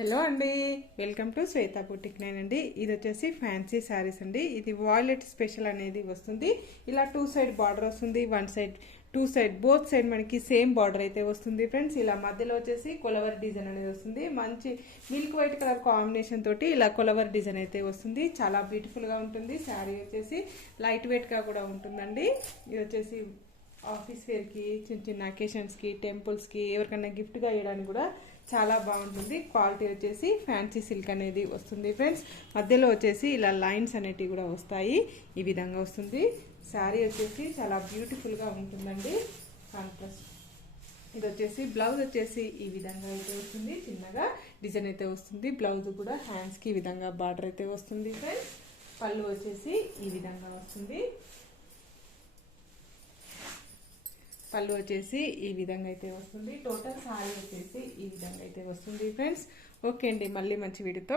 Hello అండి, welcome to Shweta boutique అండి. ఇది వచ్చేసి ఫ్యాన్సీ శారీస్ అండి. ఇది వాయిలెట్ స్పెషల్ అనేది వస్తుంది. ఇలా టూ సైడ్ బార్డర్ వస్తుంది, one side two side both side మనకి సేమ్ బార్డర్ అయితే వస్తుంది ఫ్రెండ్స్. ఇలా మధ్యలో వచ్చేసి కొలవర్ డిజైన్ అనేది వస్తుంది. మంచి మిల్క్ వైట్ కలర్ కాంబినేషన్ తోటి ఇలా కొలవర్ డిజైన్ అయితే వస్తుంది. చాలా బ్యూటిఫుల్ గా ఉంటుంది. శారీ వచ్చేసి లైట్ వెయిట్ గా కూడా ఉంటుందండి. ఇది వచ్చేసి ఆఫీస్ వేర్కి, చిన్న చిన్న అకేషన్స్కి, టెంపుల్స్కి, ఎవరికైనా గిఫ్ట్గా ఇవ్వడానికి కూడా చాలా బాగుంటుంది. క్వాలిటీ వచ్చేసి ఫ్యాన్సీ సిల్క్ అనేది వస్తుంది ఫ్రెండ్స్. మధ్యలో వచ్చేసి ఇలా లైన్స్ అనేటివి కూడా వస్తాయి. ఈ విధంగా వస్తుంది. శారీ వచ్చేసి చాలా బ్యూటిఫుల్గా ఉంటుందండి. కాంట్రాస్ట్ ఇది వచ్చేసి బ్లౌజ్ వచ్చేసి ఈ విధంగా అయితే వస్తుంది. చిన్నగా డిజైన్ అయితే వస్తుంది. బ్లౌజ్ కూడా హ్యాండ్స్కి ఈ విధంగా బార్డర్ అయితే వస్తుంది ఫ్రెండ్స్. పళ్ళు వచ్చేసి ఈ విధంగా వస్తుంది. పళ్ళు వచ్చేసి ఈ విధంగా అయితే వస్తుంది. టోటల్ సారీ వచ్చేసి ఈ విధంగా అయితే వస్తుంది ఫ్రెండ్స్. ఓకే అండి, మళ్ళీ మంచి వీడియోతో